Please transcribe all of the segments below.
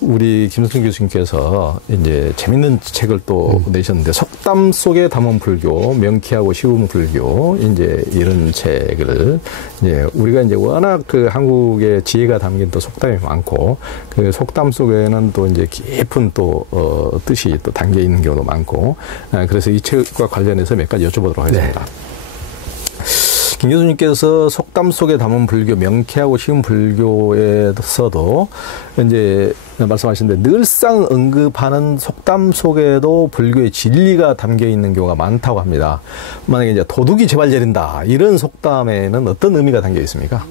우리 김성준 교수님께서 이제 재밌는 책을 또 내셨는데 속담 속에 담은 불교, 명쾌하고 쉬운 불교 이제 이런 책을 이제 우리가 이제 워낙 그 한국의 지혜가 담긴 또 속담이 많고 그 속담 속에는 또 이제 깊은 또 뜻이 또 담겨 있는 경우도 많고 그래서 이 책과 관련해서 몇 가지 여쭤보도록 하겠습니다. 네. 김 교수님께서 속담 속에 담은 불교, 명쾌하고 쉬운 불교에서도 이제 말씀하시는데 늘상 언급하는 속담 속에도 불교의 진리가 담겨 있는 경우가 많다고 합니다. 만약에 이제 도둑이 제발 내린다 이런 속담에는 어떤 의미가 담겨 있습니까?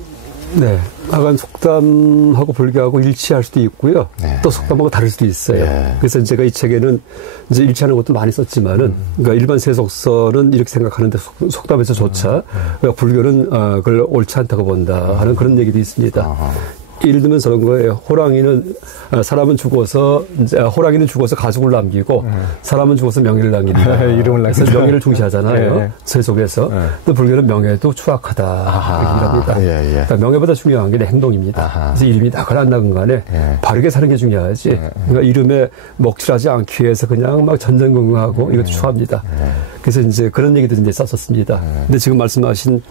네. 하여간 속담하고 불교하고 일치할 수도 있고요. 네. 또 속담하고 다를 수도 있어요. 네. 그래서 제가 이 책에는 이제 일치하는 것도 많이 썼지만은, 그러니까 일반 세속서는 이렇게 생각하는데 속담에서조차 그러니까 불교는 그걸 옳지 않다고 본다 하는 그런 얘기도 있습니다. 예를 들면 그런 거예요. 사람은 죽어서, 호랑이는 죽어서 가죽을 남기고, 사람은 죽어서 명예를 남긴다. 이름을 남긴다. 명예를 중시하잖아요. 세속에서. 근데 불교는 명예도 추악하다. 이렇게 합니다. 그러니까 명예보다 중요한 게 행동입니다. 그래서 이름이 나건 안 나건 간에 바르게 사는 게 중요하지. 그러니까 이름에 먹칠하지 않기 위해서 그냥 막 전전긍긍하고 이것도 추합니다. 그래서 이제 그런 얘기들 이제 썼었습니다. 근데 지금 말씀하신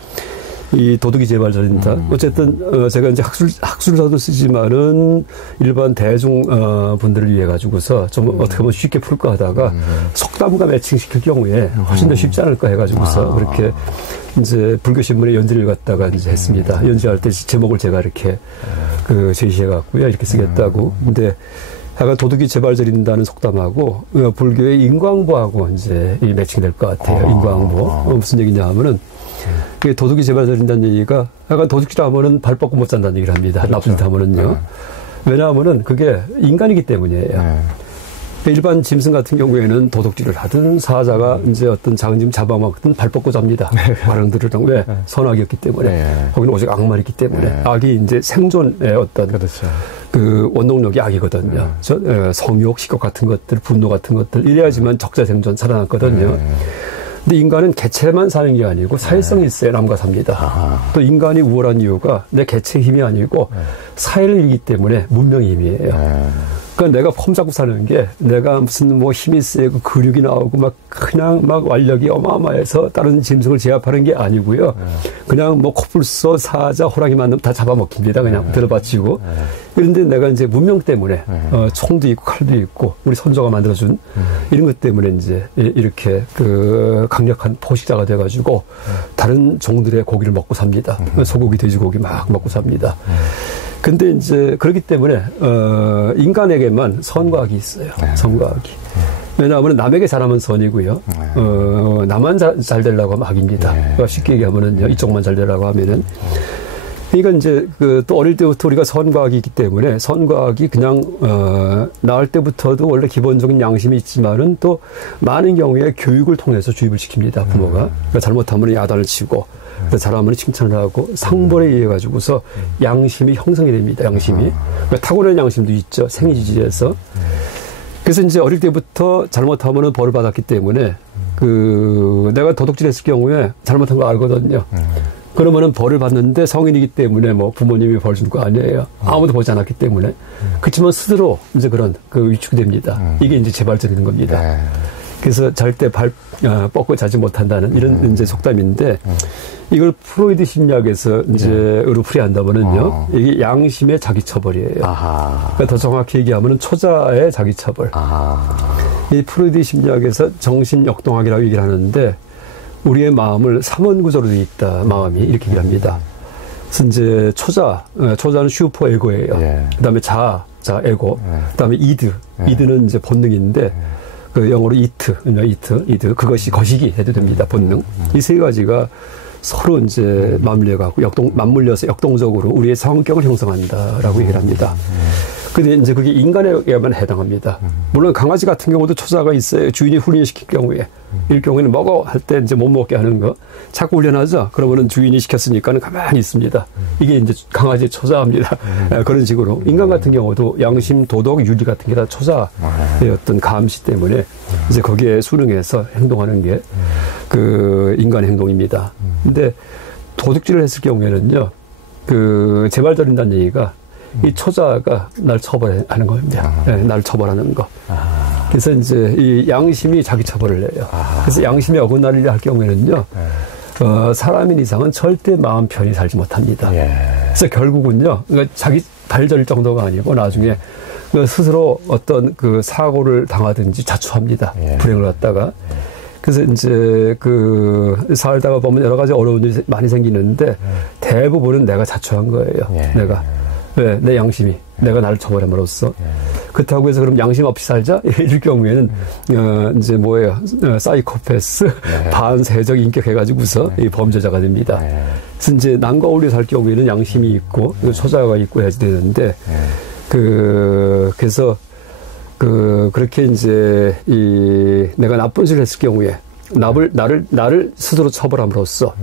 이 도둑이 제발 저린다. 어쨌든 제가 이제 학술서도 쓰지만은 일반 대중 분들을 위해 가지고서 좀 어떻게 하면 쉽게 풀까 하다가 속담과 매칭시킬 경우에 훨씬 더 쉽지 않을까 해가지고서 그렇게 이제 불교 신문에 연재를 갖다가 이제 했습니다. 연재할 때 제목을 제가 이렇게 제시해 갖고요 이렇게 쓰겠다고. 근데 약간 도둑이 제발 저린다는 속담하고 불교의 인광보하고 이제 이 매칭될 것 같아요. 인광보 무슨 얘기냐 하면은. 도둑이 제발 저린다는 얘기가 약간 도둑질 하면은 발 뻗고 못 잔다는 얘기를 합니다. 그렇죠. 나쁜 짓 하면은요. 왜냐하면은 그게 인간이기 때문이에요. 일반 짐승 같은 경우에는 도둑질을 하든 사자가 이제 어떤 작은 짐 잡아먹든 발 뻗고 잡니다. 바람들이랑 왜? 선악이었기 때문에. 거기는 오직 악말이기 때문에. 악이 이제 생존의 어떤 그렇죠. 그 원동력이 악이거든요. 성욕, 식욕 같은 것들, 분노 같은 것들 이래야지만 적자 생존 살아났거든요. 근데 인간은 개체만 사는 게 아니고 사회성이 있어야 남과 삽니다. 또 인간이 우월한 이유가 내 개체의 힘이 아니고 사회를 이기 때문에 문명의 힘이에요. 그러니까 내가 폼 잡고 사는 게 내가 무슨 뭐 힘이 세고 근육이 나오고 막 그냥 막 완력이 어마어마해서 다른 짐승을 제압하는 게 아니고요. 그냥 뭐 코뿔소, 사자, 호랑이만 넣으면 다 잡아먹힙니다. 그냥 들어받치고. 그런데 내가 이제 문명 때문에 총도 있고 칼도 있고 우리 선조가 만들어준 이런 것 때문에 이제 이렇게 그 강력한 포식자가 돼가지고 다른 종들의 고기를 먹고 삽니다. 소고기, 돼지고기 막 먹고 삽니다. 근데 이제 그렇기 때문에 인간에게만 선과 악이 있어요. 선과 악이. 왜냐하면 남에게 잘하면 선이고요. 나만 잘 되려고 하면 악입니다. 그러니까 쉽게 얘기하면은요, 이쪽만 잘 되려고 하면은. 그러니까 이제 또 어릴 때부터 우리가 선과 악이 있기 때문에 선과 악이 그냥 낳을 때부터도 원래 기본적인 양심이 있지만은 또 많은 경우에 교육을 통해서 주입을 시킵니다. 부모가. 그러니까 잘못하면 야단을 치고 잘하면 칭찬을 하고 상벌에 의해 가지고서 양심이 형성이 됩니다. 양심이. 그러니까 타고난 양심도 있죠. 생이지지에서. 그래서 이제 어릴 때부터 잘못하면은 벌을 받았기 때문에 내가 도둑질했을 경우에 잘못한 거 알거든요. 그러면은 벌을 받는데 성인이기 때문에 뭐 부모님이 벌 줄 거 아니에요. 아무도 보지 않았기 때문에. 그렇지만 스스로 이제 그런 위축이 됩니다. 이게 이제 재발전되는 겁니다. 그래서 잘 때 발 뻗고 자지 못한다는 이런 이제 속담인데 이걸 프로이드 심리학에서 이제 의로풀이한다면은요 이게 양심의 자기 처벌이에요. 그러니까 더 정확히 얘기하면은 초자의 자기 처벌. 이 프로이드 심리학에서 정신 역동학이라고 얘기를 하는데 우리의 마음을 3원 구조로 되어 있다. 마음이 이렇게 얘기를 합니다. 그래서 이제 초자는 슈퍼 에고예요. 그다음에 자 에고. 그다음에 이드는 이제 본능인데. 그 영어로 이트, 그것이 거시기 해도 됩니다. 본능. 이 세 가지가 서로 이제 맞물려가고 맞물려서 역동적으로 우리의 성격을 형성한다라고 얘기를 합니다. 근데 이제 그게 인간에게만 해당합니다. 물론 강아지 같은 경우도 초자가 있어요. 주인이 훈련시킬 경우에. 일 경우에는 먹어 할 때 이제 못 먹게 하는 거. 자꾸 훈련하죠. 그러면은 주인이 시켰으니까는 가만히 있습니다. 이게 이제 강아지의 초자입니다. 그런 식으로. 인간 같은 경우도 양심, 도덕, 윤리 같은 게 다 초자의 어떤 감시 때문에 이제 거기에 순응해서 행동하는 게 그 인간 행동입니다. 근데 도둑질을 했을 경우에는요, 제발 저린다는 얘기가 이 초자가 날 처벌하는 겁니다. 네, 날 처벌하는 거. 그래서 이제 이 양심이 자기 처벌을 해요. 그래서 양심이 어긋나리라 할 경우에는요, 사람인 이상은 절대 마음 편히 살지 못합니다. 그래서 결국은요, 그러니까 자기 발절 정도가 아니고 나중에 스스로 어떤 그 사고를 당하든지 자초합니다. 불행을 갖다가. 그래서 이제 살다가 보면 여러 가지 어려운 일이 많이 생기는데 대부분은 내가 자초한 거예요. 내가. 왜? 내 양심이. 내가 나를 처벌함으로써. 그렇다고 해서 그럼 양심 없이 살자? 이럴 경우에는, 이제 뭐예요? 사이코패스, 반세적 인격 해가지고서 이 범죄자가 됩니다. 그래서 이제 남과 어울려 살 경우에는 양심이 있고, 초자가 있고 해야 되는데, 그래서, 그렇게 이제, 내가 나쁜 짓을 했을 경우에, 나를 스스로 처벌함으로써,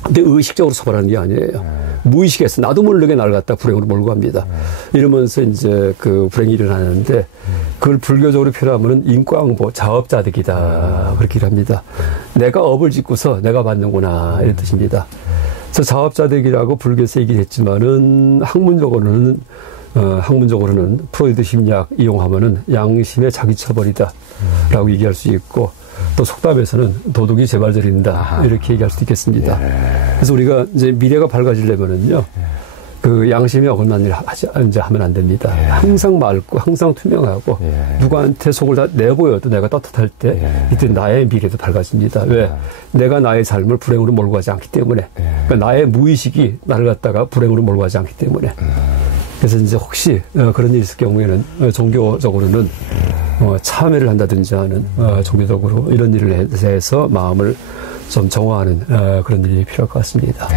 근데 의식적으로 처벌하는 게 아니에요. 무의식에서 나도 모르게 나를 갖다 불행으로 몰고 갑니다. 이러면서 이제 그 불행이 일어나는데 그걸 불교적으로 표현하면은 인과응보, 자업자득이다. 그렇게 합니다. 내가 업을 짓고서 내가 받는구나. 이런 뜻입니다. 그래서 자업자득이라고 불교에서 얘기했지만은 학문적으로는 프로이드 심리학 이용하면은 양심의 자기 처벌이다. 라고 얘기할 수 있고 또 속담에서는 도둑이 재발절인다. 이렇게 얘기할 수도 있겠습니다. 그래서 우리가 이제 미래가 밝아지려면은요, 그 양심이 어긋난 일 이제 하면 안 됩니다. 항상 맑고, 항상 투명하고, 누구한테 속을 다 내보여도 내가 떳떳할 때, 이때 나의 미래도 밝아집니다. 왜? 내가 나의 삶을 불행으로 몰고 가지 않기 때문에. 그러니까 나의 무의식이 나를 갖다가 불행으로 몰고 가지 않기 때문에. 그래서 이제 혹시 그런 일이 있을 경우에는 종교적으로는 참회를 한다든지 하는 종교적으로 이런 일을 해서 마음을 좀 정화하는 그런 일이 필요할 것 같습니다.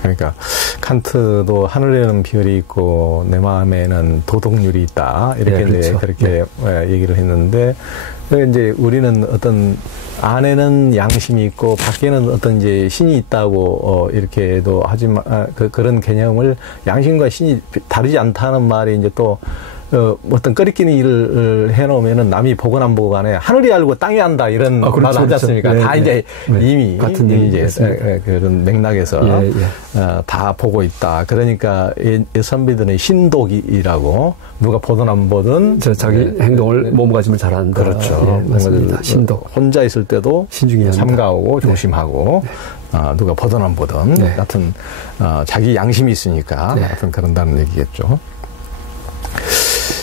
그러니까 칸트도 하늘에는 별이 있고 내 마음에는 도덕률이 있다 이렇게 그렇죠. 그렇게 얘기를 했는데 이제 우리는 어떤 안에는 양심이 있고 밖에는 어떤 이제 신이 있다고 이렇게도 하지만 그런 개념을 양심과 신이 다르지 않다는 말이 이제 또 어떤 꺼리끼는 일을 해놓으면은 남이 보건 안 보고 간에 하늘이 알고 땅이 안다 이런 말 하지 않습니까? 다 이제 이미 같은 이제 그런 맥락에서 다 보고 있다. 그러니까 이 선비들은 신독이라고 누가 보든 안 보든 자기 행동을 몸가짐을 잘한다. 그렇죠. 맞습니다. 신독. 혼자 있을 때도 신중히 삼가하고 조심하고 누가 보든 안 보든 같은 자기 양심이 있으니까 하여튼 그런다는 얘기겠죠.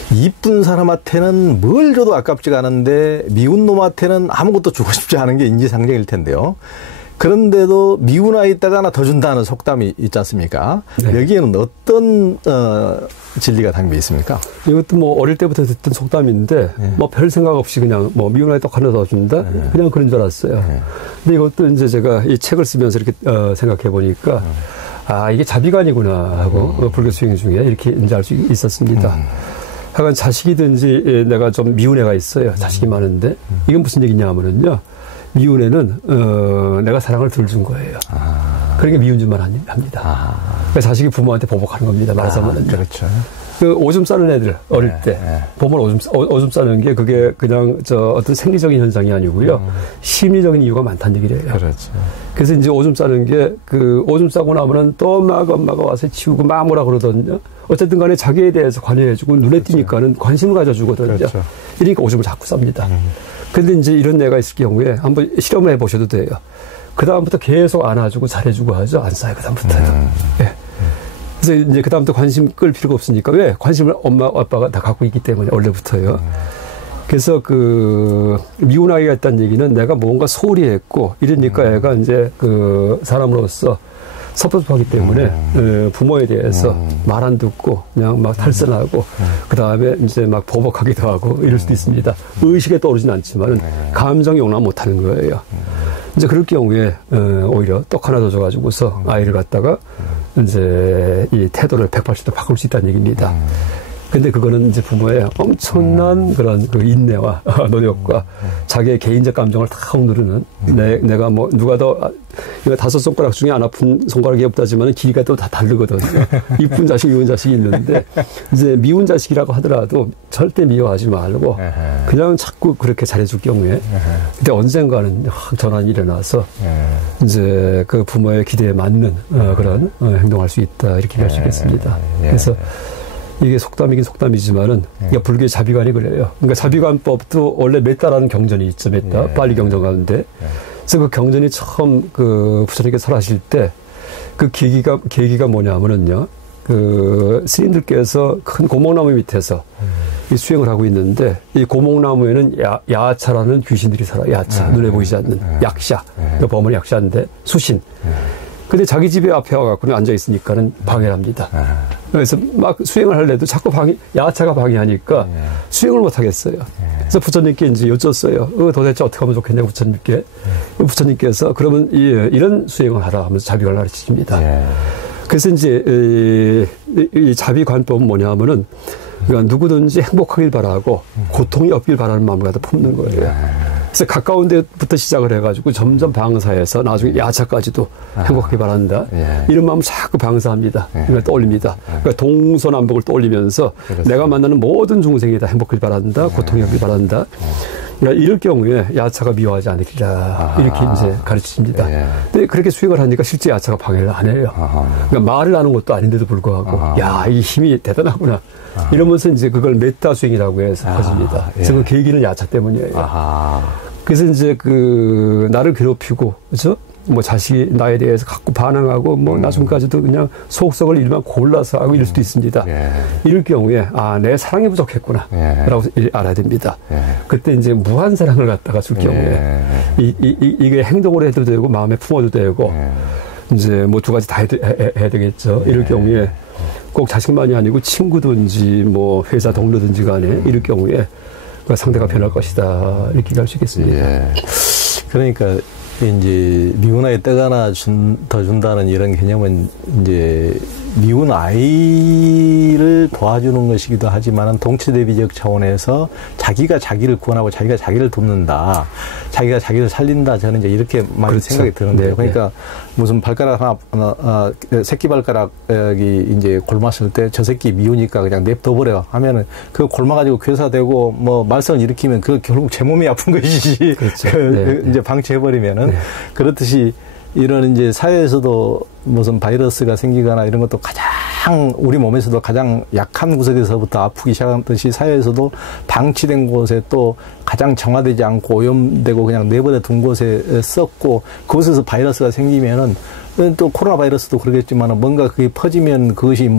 이쁜 사람한테는 뭘 줘도 아깝지가 않은데 미운 놈한테는 아무것도 주고 싶지 않은 게 인지상정일 텐데요. 그런데도 미운 아이에다가 하나 더 준다는 속담이 있지 않습니까? 여기에는 어떤 진리가 담겨 있습니까? 이것도 뭐 어릴 때부터 듣던 속담인데 뭐 별 생각 없이 그냥 뭐 미운 아이 떡 하나 더 준다? 그냥 그런 줄 알았어요. 근데 이것도 이제 제가 이 책을 쓰면서 이렇게 생각해 보니까 이게 자비관이구나 하고 불교 수행 중에 이렇게 이제 알 수 있었습니다. 하여간 자식이든지 내가 좀 미운 애가 있어요. 자식이 많은데 이건 무슨 얘기냐 하면은요. 미운 애는 내가 사랑을 덜 준 거예요. 그러니까 미운 짓만 합니다. 그러니까 자식이 부모한테 보복하는 겁니다. 말하자면 그렇죠. 그 오줌 싸는 애들 어릴 때 보면 오줌 싸는 게 그게 그냥 어떤 생리적인 현상이 아니고요. 심리적인 이유가 많다는 얘기를 해요. 그렇죠. 그래서 이제 오줌 싸는 게 그 오줌 싸고 나면은 또 엄마가 와서 치우고 막 뭐라 그러거든요. 어쨌든 간에 자기에 대해서 관여해주고 눈에 띄니까는 관심을 가져주거든요. 그렇죠. 그러니까 오줌을 자꾸 쌉니다. 근데 이제 이런 애가 있을 경우에 한번 실험을 해보셔도 돼요. 그다음부터 계속 안아주고 잘해주고 하죠. 안 싸요, 그다음부터요. 그래서 이제 그다음부터 관심 끌 필요가 없으니까 왜? 관심을 엄마, 아빠가 다 갖고 있기 때문에 원래부터요. 그래서 미운 아이가 있다는 얘기는 내가 뭔가 소홀히 했고 이러니까 애가 이제 사람으로서 섭섭하기 때문에 부모에 대해서 말 안 듣고 그냥 막 탈선하고 그 다음에 이제 막 보복하기도 하고 이럴 수도 있습니다. 의식에 떠오르진 않지만은 감정이 용납 못하는 거예요. 이제 그럴 경우에 오히려 떡 하나 더 줘가지고서 아이를 갖다가 이제 이 태도를 180도 바꿀 수 있다는 얘기입니다. 근데 그거는 이제 부모의 엄청난 그런 인내와 노력과 자기의 개인적 감정을 다 억누르는 내가 뭐 누가 더 이거 5손가락 중에 안 아픈 손가락이 없다지만 길이가 또 다 다르거든요. 이쁜 자식, 미운 자식이 있는데 이제 미운 자식이라고 하더라도 절대 미워하지 말고 그냥 자꾸 그렇게 잘해줄 경우에 근데 언젠가는 확 전환이 일어나서 이제 그 부모의 기대에 맞는 그런 행동할 수 있다 이렇게 할 수 있겠습니다. 그래서 이게 속담이긴 속담이지만은 그러니까 불교의 자비관이 그래요. 그러니까 자비관법도 원래 메따라는 경전이 있죠. 메따 빨리 경전 가운데. 그래서 그 경전이 처음 그 부처님께서 설하실 때 그 계기가 뭐냐면은요. 그 스님들께서 큰 고목나무 밑에서 이 수행을 하고 있는데 이 고목나무에는 야차라는 귀신들이 살아요. 야차. 눈에 보이지 않는 약샤. 그 범은 약샤인데 수신. 근데 자기 집에 앞에 와갖고는 앉아있으니까는 방해를 합니다. 그래서 막 수행을 하려도 자꾸 야차가 방해하니까 수행을 못 하겠어요. 그래서 부처님께 이제 여쭸어요. 도대체 어떻게 하면 좋겠냐고 부처님께. 부처님께서 그러면 이런 수행을 하라 하면서 자비관을 가르치십니다. 그래서 이제 이 자비관법은 뭐냐 하면은 그러니까 누구든지 행복하길 바라고 고통이 없길 바라는 마음을 갖다 품는 거예요. 그래서 가까운 데부터 시작을 해가지고 점점 방사해서 나중에 야차까지도 행복하길 바란다. 이런 마음을 자꾸 방사합니다. 그러니까 떠올립니다. 그러니까 동서남북을 떠올리면서 내가 만나는 모든 중생이 다 행복하길 바란다. 고통이 없길 바란다. 그러니까 이럴 경우에 야차가 미워하지 않으리라. 이렇게 이제 가르치십니다. 근데 그렇게 수행을 하니까 실제 야차가 방해를 안 해요. 그러니까 말을 하는 것도 아닌데도 불구하고 야, 이 힘이 대단하구나. 이러면서 이제 그걸 메타 수행이라고 해서 퍼집니다. 그래서 그 계기는 야차 때문이에요. 그래서 이제 그 나를 괴롭히고 그렇죠? 뭐 자식이 나에 대해서 갖고 반항하고 뭐 나중까지도 그냥 속썩을 일만 골라서 하고 이럴 수도 있습니다. 이럴 경우에 내 사랑이 부족했구나 라고 알아야 됩니다. 그때 이제 무한 사랑을 갖다가 줄 경우에 이게 행동으로 해도 되고 마음에 품어도 되고 이제 뭐 두 가지 다 해야 되겠죠. 이럴 경우에 꼭 자식만이 아니고 친구든지 뭐 회사 동료든지 간에 이럴 경우에 상대가 변할 것이다. 이렇게 할 수 있겠습니다. 그러니까 이제 미운 아이 떡 하나 더 준다는 이런 개념은 이제 미운 아이를 도와주는 것이기도 하지만은 동체대비적 차원에서 자기가 자기를 구원하고 자기가 자기를 돕는다. 자기가 자기를 살린다. 저는 이제 이렇게 많이 그렇죠. 생각이 드는데요. 그러니까 무슨 발가락 하나, 새끼 발가락이 이제 골맞을 때 저 새끼 미우니까 그냥 냅둬버려 하면은 그 골마가지고 괴사되고 뭐 말썽을 일으키면 그 결국 제 몸이 아픈 것이지. 그렇죠. 이제 방치해버리면은 그렇듯이 이런 이제 사회에서도 무슨 바이러스가 생기거나 이런 것도 가장 우리 몸에서도 가장 약한 구석에서부터 아프기 시작하듯이 사회에서도 방치된 곳에 또 가장 정화되지 않고 오염되고 그냥 내버려 둔 곳에 썩고 그곳에서 바이러스가 생기면은 또 코로나 바이러스도 그러겠지만 뭔가 그게 퍼지면 그것이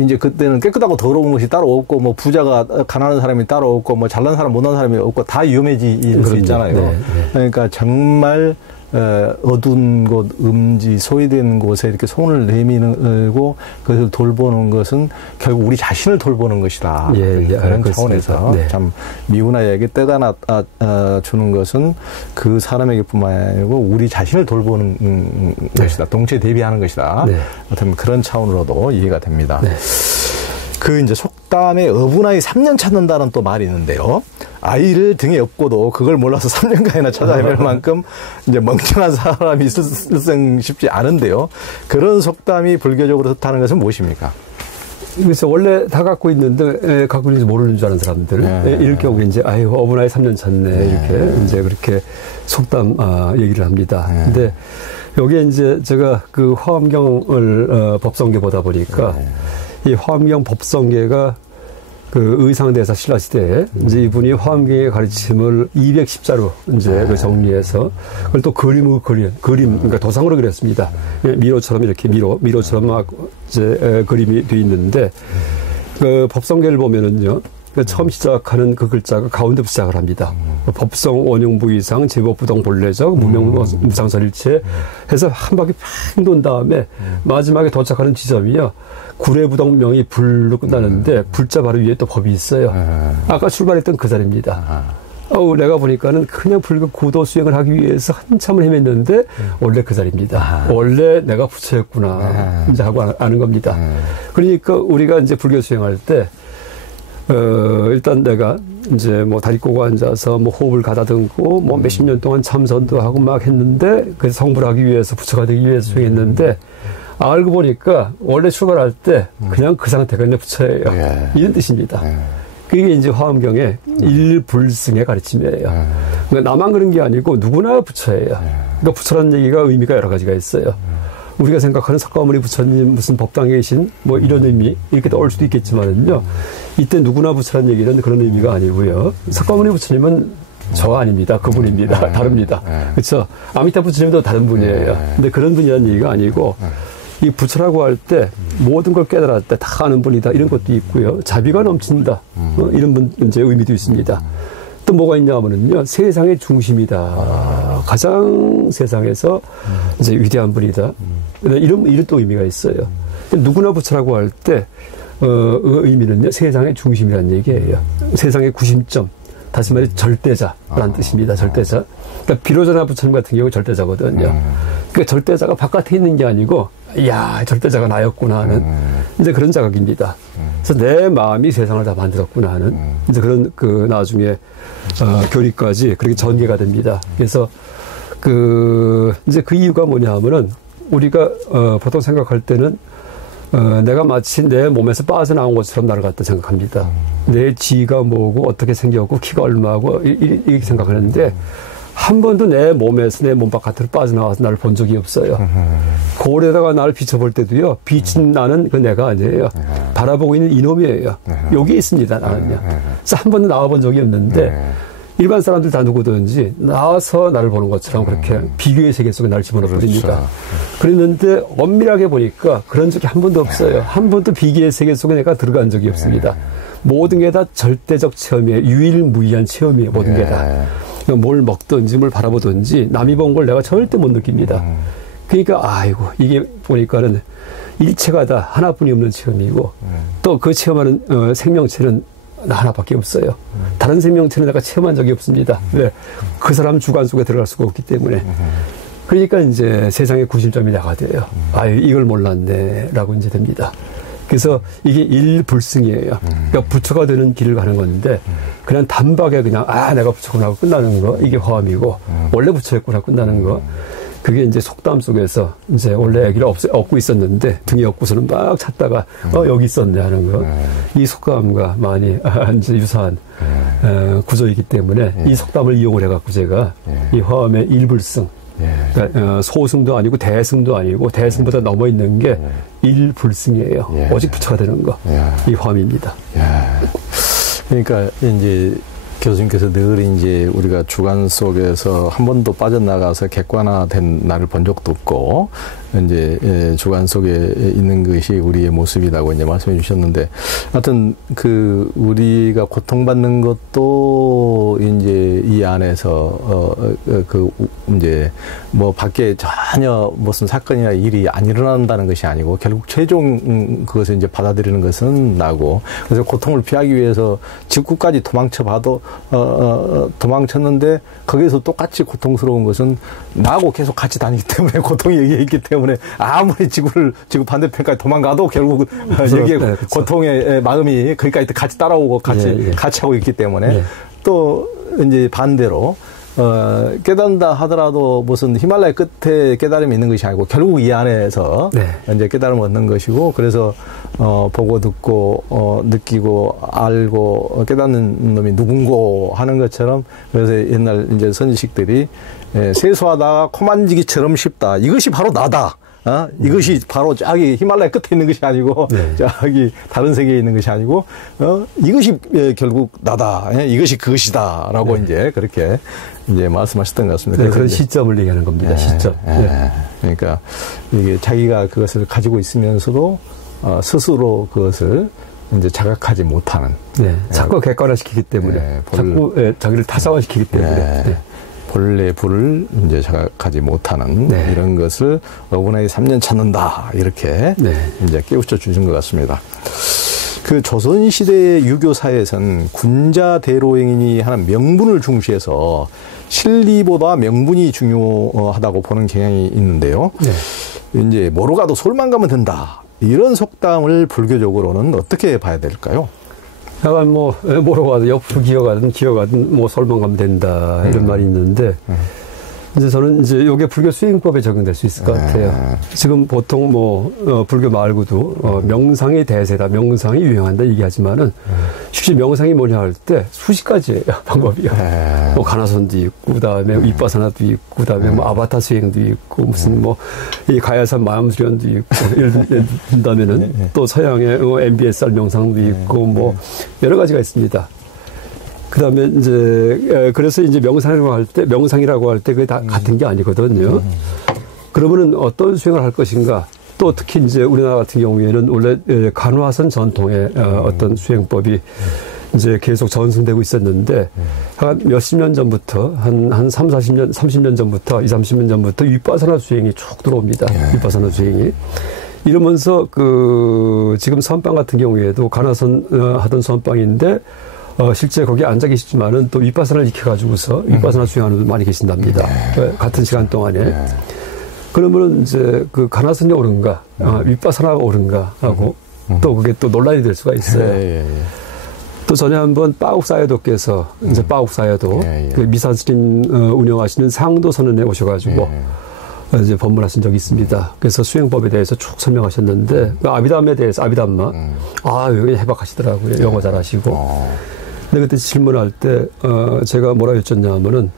이제 그때는 깨끗하고 더러운 것이 따로 없고, 뭐 부자가 가난한 사람이 따로 없고, 뭐 잘난 사람 못난 사람이 없고, 다 위험해질 수 있잖아요. 그러니까 정말 어두운 곳, 음지, 소외된 곳에 이렇게 손을 내밀고 그것을 돌보는 것은 결국 우리 자신을 돌보는 것이다. 그런 차원에서 참 미운 아이에게 떡 하나 주는 것은 그 사람에게뿐만 아니고 우리 자신을 돌보는 것이다. 동체 대비하는 것이다. 어떤 그런 차원으로도 이해가 됩니다. 그 이제 속담에 어분아이 3년 찾는다는 또 말이 있는데요. 아이를 등에 업고도 그걸 몰라서 3년간이나 찾아 헤맬 만큼 이제 멍청한 사람이 있을생 쉽지 않은데요. 그런 속담이 불교적으로 뜻하는 것은 무엇입니까? 그래서 원래 다 갖고 있는데 갖고 있는지 모르는 줄 아는 사람들 이럴 경우에 이제 어분아이 3년 찾네 이렇게 이제 그렇게 속담 얘기를 합니다. 근데 여기에 이제 제가 그 화엄경을 법성계 보다 보니까 이 화엄경 법성계가 그 의상대사 신라시대에 이제 이분이 화엄경의 가르침을 210자로 이제 그 정리해서 그걸 또 그림, 그러니까 도상으로 그렸습니다. 미로처럼 이렇게 미로처럼 막 이제 그림이 돼 있는데 그 법성계를 보면은요. 처음 시작하는 그 글자가 가운데부터 시작을 합니다. 법성, 원흉부 이상, 제법부동 본래적, 무상설일체 해서 한 바퀴 팡 돈 다음에 마지막에 도착하는 지점이요. 구례부동명이 불로 끝나는데 불자 바로 위에 또 법이 있어요. 아까 출발했던 그 자리입니다. 내가 보니까는 그냥 불교 구도 수행을 하기 위해서 한참을 헤맸는데 원래 그 자리입니다. 원래 내가 부처였구나. 이제 하고 아는 겁니다. 그러니까 우리가 이제 불교 수행할 때 일단 내가 이제 뭐 다리 꼬고 앉아서 뭐 호흡을 가다듬고 뭐 몇십 년 동안 참선도 하고 막 했는데 그래서 성불을 하기 위해서 부처가 되기 위해서 수행했는데 알고 보니까 원래 출발할 때 그냥 그 상태가 내 부처예요. 이런 뜻입니다. 그게 이제 화엄경의 일불승의 가르침이에요. 그러니까 나만 그런 게 아니고 누구나 부처예요. 그러니까 부처라는 얘기가 의미가 여러 가지가 있어요. 우리가 생각하는 석가모니 부처님 무슨 법당에 계신 뭐 이런 의미 이렇게 떠올 수도 있겠지만은요. 이때 누구나 부처란 얘기는 그런 의미가 아니고요. 석가모니 부처님은 저 아닙니다. 그분입니다. 다릅니다. 그렇죠. 아미타 부처님도 다른 분이에요. 근데 그런 분이라는 얘기가 아니고 이 부처라고 할 때 모든 걸 깨달을 때 다 아는 분이다. 이런 것도 있고요. 자비가 넘친다. 이런 분 이제 의미도 있습니다. 또 뭐가 있냐 하면은요. 세상의 중심이다. 가장 세상에서 이제 위대한 분이다. 이런 또 의미가 있어요. 누구나 부처라고 할 때 그 의미는요. 세상의 중심이라는 얘기예요. 세상의 구심점. 다시 말해 절대자라는 뜻입니다. 절대자. 그러니까 비로자나 부처님 같은 경우 절대자거든요. 그러니까 절대자가 바깥에 있는 게 아니고 이야 절대자가 나였구나 하는 이제 그런 자각입니다. 그래서 내 마음이 세상을 다 만들었구나 하는 이제 그런 그 나중에 교리까지 그렇게 전개가 됩니다. 그래서 이제 그 이유가 뭐냐 하면은 우리가 보통 생각할 때는 내가 마치 내 몸에서 빠져나온 것처럼 나를 갖다 생각합니다. 내 지가 뭐고 어떻게 생겼고 키가 얼마고 이렇게 생각하는데 한 번도 내 몸에서 내 몸 바깥으로 빠져나와서 나를 본 적이 없어요. 거울에다가 나를 비춰볼 때도요. 빛은 나는 그 내가 아니에요. 바라보고 있는 이놈이에요. 여기 있습니다. 나는요. 그래서 한 번도 나와본 적이 없는데 일반 사람들 다 누구든지 나와서 나를 보는 것처럼 그렇게 비교의 세계 속에 나를 집어넣어버립니다. 그렇죠. 그랬는데 엄밀하게 보니까 그런 적이 한 번도 없어요. 한 번도 비교의 세계 속에 내가 들어간 적이 없습니다. 모든 게 다 절대적 체험이에요. 유일무이한 체험이에요. 모든 게 다. 뭘 먹든지 뭘 바라보든지 남이 본 걸 내가 절대 못 느낍니다. 그러니까 아이고 이게 보니까는 일체가 다 하나뿐이 없는 체험이고 또 그 체험하는 생명체는 나 하나밖에 없어요. 다른 생명체는 내가 체험한 적이 없습니다. 왜? 그 사람 주관 속에 들어갈 수가 없기 때문에. 그러니까 이제 세상의 구심점이 내가 돼요. 아유 이걸 몰랐네 라고 이제 됩니다. 그래서 이게 일불승이에요. 그러니까 부처가 되는 길을 가는 건데 그냥 단박에 그냥 내가 부처구나 하고 끝나는 거 이게 화엄이고 원래 부처였구나 끝나는 거 그게 이제 속담 속에서 이제 원래 아기를 얻고 있었는데 등에 업고서는 막 찾다가 여기 있었네 하는 거 이 속담과 많이 이제 유사한 구조이기 때문에 이 속담을 이용을 해갖고 제가 이 화엄의 일불승 그러니까 소승도 아니고 대승도 아니고 대승보다 넘어 있는 게 일불승이에요. 오직 부처가 되는 거. 이 화엄입니다. 그러니까 이제 교수님께서 늘 이제 우리가 주관 속에서 한 번도 빠져나가서 객관화된 나를 본 적도 없고 이제 주관 속에 있는 것이 우리의 모습이라고 이제 말씀해 주셨는데, 하여튼 그 우리가 고통받는 것도 이제 이 안에서 이제 뭐 밖에 전혀 무슨 사건이나 일이 안 일어난다는 것이 아니고 결국 최종 그것을 이제 받아들이는 것은 나고, 그래서 고통을 피하기 위해서 직구까지 도망쳐봐도 도망쳤는데 거기에서 똑같이 고통스러운 것은 나하고 계속 같이 다니기 때문에, 고통이 여기에 있기 때문에 아무리 지구 반대편까지 도망가도 결국 여기에 고통의 마음이 거기까지 같이 따라오고 같이 하고 있기 때문에 또 이제 반대로 깨닫는다 하더라도 무슨 히말라야 끝에 깨달음이 있는 것이 아니고 결국 이 안에서 이제 깨달음을 얻는 것이고, 그래서 보고 듣고 느끼고 알고 깨닫는 놈이 누군고 하는 것처럼, 그래서 옛날 이제 선지식들이 세수하다가 코 만지기처럼 쉽다. 이것이 바로 나다. 이것이 바로 저기 히말라야 끝에 있는 것이 아니고 저기 다른 세계에 있는 것이 아니고 이것이 결국 나다. 이것이 그것이다라고 이제 그렇게 이제 말씀하셨던 것 같습니다. 그런 시점을 얘기하는 겁니다. 시점. 그러니까 이게 자기가 그것을 가지고 있으면서도 스스로 그것을 이제 자각하지 못하는. 자꾸 객관화시키기 때문에. 자꾸 자기를 타사화시키기 때문에. 본래 불을 이제 자각하지 못하는 이런 것을 어분의 3년 찾는다, 이렇게 이제 깨우쳐 주신 것 같습니다. 그 조선시대의 유교사에서는 군자대로행인이 하는 명분을 중시해서 실리보다 명분이 중요하다고 보는 경향이 있는데요. 이제 뭐로 가도 솔만 가면 된다, 이런 속담을 불교적으로는 어떻게 봐야 될까요? 약간 뭐로 가도 옆으로 기어가든 뭐 솔만 가면 된다, 이런 말이 있는데, 이제 저는 이제 요게 불교 수행법에 적용될 수 있을 것 같아요. 지금 보통 불교 말고도 명상이 대세다, 명상이 유행한다 얘기하지만은 실제 명상이 뭐냐 할 때 수십 가지예요, 방법이요. 가나선도 있고, 그다음에 윗바사나도 있고, 그다음에 아바타 수행도 있고, 무슨 이 가야산 마음수련도 있고, 예를 든다면은 또 서양의 MBSR 명상도 있고, 여러 가지가 있습니다. 그 다음에 그래서 명상이라고 할 때 그게 다 같은 게 아니거든요. 그러면은 어떤 수행을 할 것인가? 또 특히 우리나라 같은 경우에는 원래 간화선 전통의 어떤 수행법이 계속 전승되고 있었는데, 한 몇십 년 전부터, 한 30년 전부터, 30년 전부터 윗바사나 수행이 쭉 들어옵니다. 윗바사나 수행이. 이러면서 지금 선방 같은 경우에도 간화선 하던 선방인데, 실제 거기 앉아 계시지만은 또 윗바사나를 익혀가지고서 윗바사나 수행하는 분들 많이 계신답니다. 같은 시간 동안에. 그러면은 간화선이 옳은가, 윗바사나가 옳은가 하고 또 그게 또 논란이 될 수가 있어요. 또 전에 한번 빠국사야도께서 빠국사야도 미산스린 운영하시는 상도선언에 오셔가지고 법문하신 적이 있습니다. 그래서 수행법에 대해서 쭉 설명하셨는데 아비담에 대해서 아비담마 여기 해박하시더라고요. 영어 잘하시고. 근데 그때 질문할 때 제가 뭐라 여쭸냐면은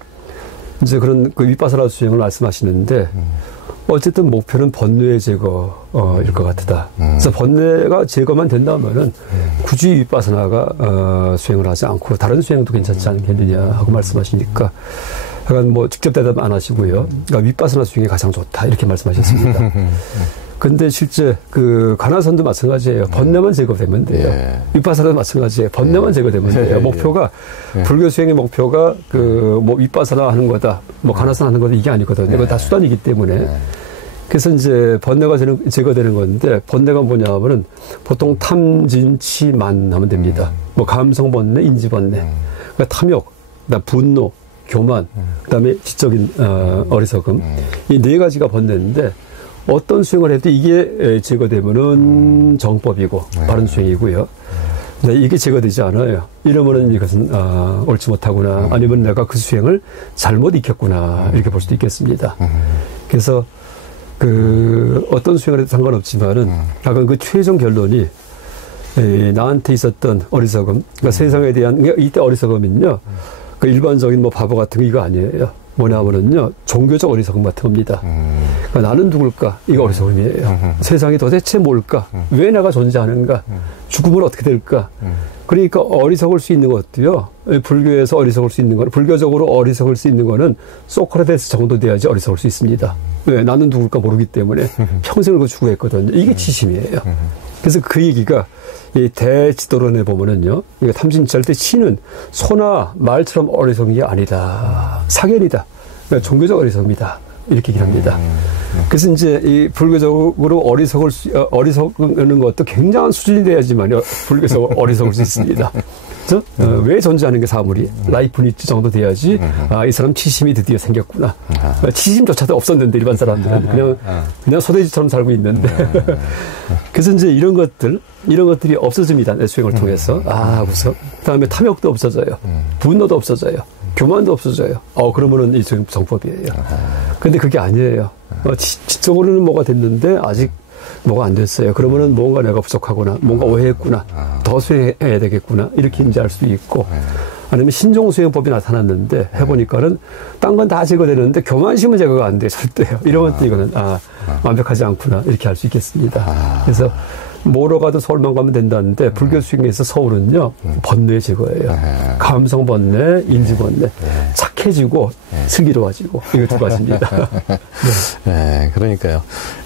그런 윗바사나 수행을 말씀하시는데 어쨌든 목표는 번뇌의 제거일 것 같다. 그래서 번뇌가 제거만 된다면은 굳이 윗바사나가 수행을 하지 않고 다른 수행도 괜찮지 않겠느냐 하고 말씀하시니까 약간 직접 대답 안 하시고요. 그러니까 윗바사나 수행이 가장 좋다 이렇게 말씀하셨습니다. 근데 실제 간화선도 마찬가지예요. 번뇌만 제거되면 돼요. 윗바사나도 마찬가지예요. 번뇌만 제거되면 돼요. 목표가 불교 수행의 목표가 윗바사나 하는 거다, 간화선 하는 거다 이게 아니거든요. 이건 다 수단이기 때문에. 그래서 번뇌가 제거되는 건데 번뇌가 뭐냐면은 보통 탐진치만 하면 됩니다. 감성 번뇌, 인지 번뇌, 그러니까 탐욕, 그다음 분노, 교만, 그다음에 지적인 어리석음 이 네 가지가 번뇌인데. 어떤 수행을 해도 이게 제거되면은 정법이고 바른 수행이고요. 이게 제거되지 않아요. 이러면은 이것은 옳지 못하구나. 아니면 내가 그 수행을 잘못 익혔구나. 이렇게 볼 수도 있겠습니다. 그래서 어떤 수행을 해도 상관없지만은 약간 최종 결론이 나한테 있었던 어리석음, 그러니까 세상에 대한 이때 어리석음은요. 일반적인 바보 같은 거 이거 아니에요. 뭐냐면은요, 종교적 어리석음 같은 겁니다. 그러니까 나는 누굴까? 이거 어리석음이에요. 세상이 도대체 뭘까? 왜 내가 존재하는가? 죽음은 어떻게 될까? 그러니까 어리석을 수 있는 것도요, 불교에서 어리석을 수 있는 거는, 불교적으로 어리석을 수 있는 거는 소크라테스 정도 돼야지 어리석을 수 있습니다. 왜? 나는 누굴까 모르기 때문에 평생을 그 추구했거든요. 이게 치심이에요. 그래서 그 얘기가 이 대지도론에 보면은요, 탐진치할 때 치는 소나 말처럼 어리석은 게 아니다. 사견이다. 그러니까 종교적 어리석음이다. 이렇게 얘기를 합니다. 그래서 이 불교적으로 어리석는 것도 굉장한 수준이 돼야지만 불교에서 어리석을 수 있습니다. 그래서 왜 존재하는 게 사물이 라이프니츠 정도 돼야지 이 사람 치심이 드디어 생겼구나. 치심조차도 없었는데 일반 사람들은 그냥 소돼지처럼 살고 있는데 그래서 이런 것들이 없어집니다. 내 수행을 통해서. 그래서 그다음에 탐욕도 없어져요. 분노도 없어져요. 교만도 없어져요. 그러면은 이 정법이에요. 근데 그게 아니에요. 지적으로는 뭐가 됐는데 아직 뭐가 안 됐어요. 그러면은 뭔가 내가 부족하구나, 뭔가 오해했구나, 더 수행해야 되겠구나, 이렇게 이제 알 수도 있고, 아니면 신종수행법이 나타났는데 해보니까는 딴 건 다 제거되는데 교만심은 제거가 안 돼, 절대요. 이러면 또 이거는 완벽하지 않구나, 이렇게 알 수 있겠습니다. 그래서 뭐로 가도 서울만 가면 된다는데 불교 수행에서 서울은요 번뇌 제거예요. 감성 번뇌, 인지 번뇌, 착해지고 슬기로워지고 이거 두 가지입니다. 네, 그러니까요.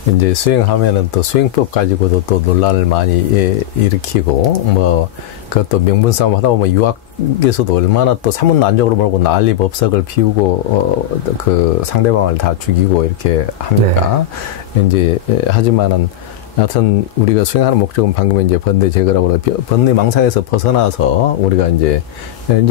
이제 수행하면은 또 수행법 가지고도 또 논란을 많이 일으키고 그것도 명분 싸움 하다 보면 유학에서도 얼마나 또 사문난적으로 몰고 난리 법석을 피우고 그 상대방을 다 죽이고 이렇게 합니까? 이제 하지만은 하여튼 우리가 수행하는 목적은 방금 이제 번뇌 제거라고 그러고 번뇌 망상에서 벗어나서 우리가 이제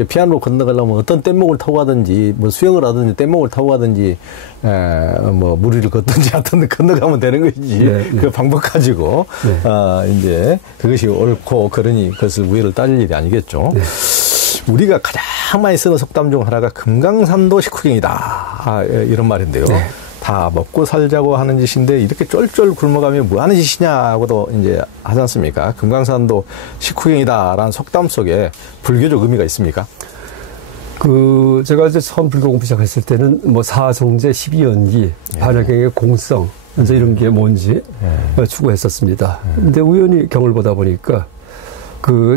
피안으로 건너가려면 어떤 뗏목을 타고 가든지 수영을 하든지 뗏목을 타고 가든지 무리를 걷든지 하여튼 건너가면 되는 것이지 그 방법 가지고 이제 그것이 옳고 그러니 그것을 우애를 따질 일이 아니겠죠. 우리가 가장 많이 쓰는 속담 중 하나가 금강산도 식후경이다. 이런 말인데요. 네. 다 먹고 살자고 하는 짓인데 이렇게 쫄쫄 굶어가며 뭐 하는 짓이냐고도 이제 하지 않습니까? 금강산도 식후경이다라는 속담 속에 불교적 의미가 있습니까? 제가 이제 처음 불교 공부 시작했을 때는 뭐 사성제 12연기, 반야경의 공성, 이제 이런 게 뭔지 추구했었습니다. 근데 우연히 경을 보다 보니까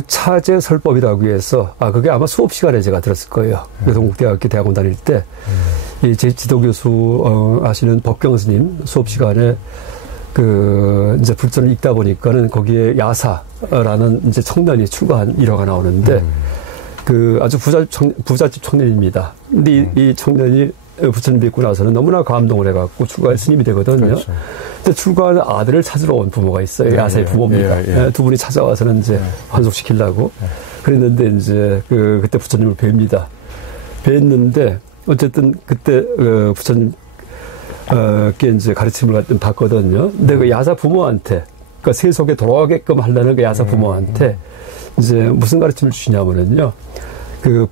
차제설법이라고 해서, 그게 아마 수업 시간에 제가 들었을 거예요. 동국대학교 대학원 다닐 때, 제 지도교수, 하시는 법경 스님 수업 시간에 이제 불전을 읽다 보니까는 거기에 야사라는 이제 청년이 출가한 일화가 나오는데, 아주 부잣집 청년입니다. 근데 이 청년이 부처님 뵙고 나서는 너무나 감동을 해갖고 출가할 스님이 되거든요. 그렇죠. 근데 출가하는 아들을 찾으러 온 부모가 있어요. 야사의 부모입니다. 두 분이 찾아와서는 이제 환속시키려고 그랬는데 이제 그때 부처님을 뵙니다. 뵀는데 어쨌든 그때 부처님 이제 가르침을 받거든요. 근데 그 야사 부모한테 세속에 돌아가게끔 하려는 그 야사 부모한테 이제 무슨 가르침을 주시냐면은요.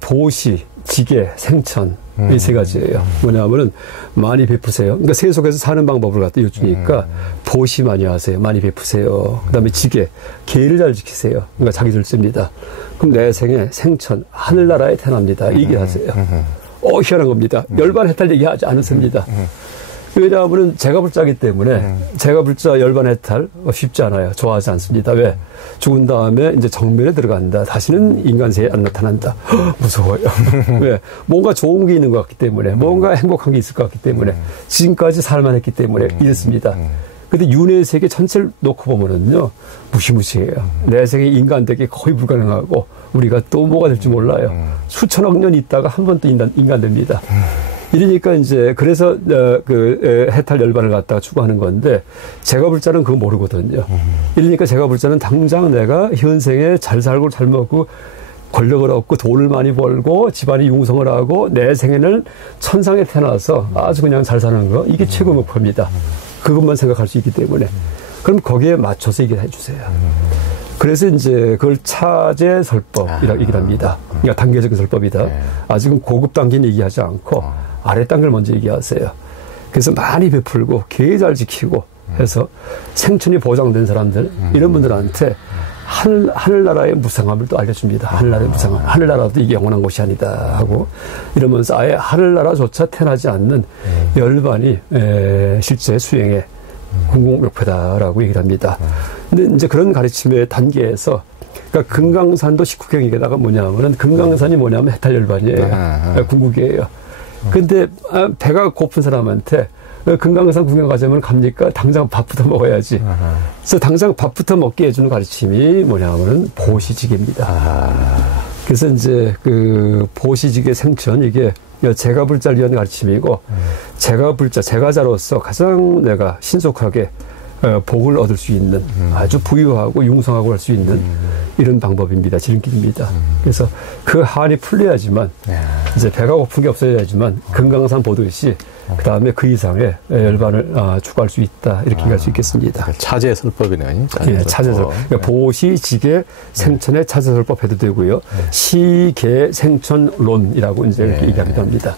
보시, 지계, 생천 이 세 가지예요. 뭐냐면은 많이 베푸세요. 그러니까 세속에서 사는 방법을 갖다 여쭈니까 보시 많이 하세요. 많이 베푸세요. 그다음에 지계, 계를 잘 지키세요. 그러니까 자기 절제입니다. 그럼 내 생에 생천, 하늘나라에 태어납니다. 얘기하세요. 희한한 겁니다. 열반해탈 얘기하지 않습니다. 왜냐하면 제가 불자이기 때문에 제가 불자 열반해탈 쉽지 않아요. 좋아하지 않습니다. 왜? 죽은 다음에 이제 정면에 들어간다. 다시는 인간세에 안 나타난다. 무서워요. 왜? 뭔가 좋은 게 있는 것 같기 때문에, 뭔가 행복한 게 있을 것 같기 때문에, 지금까지 살만했기 때문에 이랬습니다. 근데 윤회 세계 전체를 놓고 보면은요, 무시무시해요. 내 생에 인간 되기 거의 불가능하고, 우리가 또 뭐가 될지 몰라요. 수천억 년 있다가 한 번 또 인간 됩니다. 이러니까 이제 그래서 해탈 열반을 갖다가 추구하는 건데 제가 불자는 그거 모르거든요. 이러니까 제가 불자는 당장 내가 현생에 잘 살고 잘 먹고 권력을 얻고 돈을 많이 벌고 집안이 융성을 하고 내 생에는 천상에 태어나서 아주 그냥 잘 사는 거 이게 최고 목표입니다. 그것만 생각할 수 있기 때문에 그럼 거기에 맞춰서 얘기를 해주세요. 그래서 이제 그걸 차제설법이라고 얘기를 합니다. 그러니까 단계적인 설법이다. 아직은 고급 단계는 얘기하지 않고 아래 단계를 먼저 얘기하세요. 그래서 많이 베풀고 계획 잘 지키고 해서 생존이 보장된 사람들 이런 분들한테 하늘나라의 무상함을 또 알려줍니다. 하늘나라의 무상함. 하늘나라도 이게 영원한 곳이 아니다 하고 이러면서 아예 하늘나라조차 태어나지 않는 열반이 실제 수행의 궁극목표다라고 얘기를 합니다. 근데 이제 그런 가르침의 단계에서 그러니까 금강산도 식후경에다가 뭐냐면은 금강산이 뭐냐면 해탈 열반이에요. 궁극이에요. 근데 배가 고픈 사람한테 금강산 구경 가자면 갑니까? 당장 밥부터 먹어야지. 그래서 당장 밥부터 먹게 해주는 가르침이 뭐냐면은 보시지계입니다. 그래서 이제 보시지계 생천 이게 제가 불자를 위한 가르침이고 제가 불자 제가자로서 가장 내가 신속하게 복을 얻을 수 있는 아주 부유하고 융성하고 할 수 있는 이런 방법입니다. 지름길입니다. 그래서 그 한이 풀려야지만 이제 배가 고픈 게 없어야지만 금강산 보듯이 그 다음에 그 이상의 열반을 추구할 수 있다. 이렇게 얘기할 수 있겠습니다. 차제설법이네요. 차제설법. 그러니까 보시, 지계, 생천의 차제설법 해도 되고요. 시계, 생천론이라고 이제 이렇게 얘기하기도 합니다.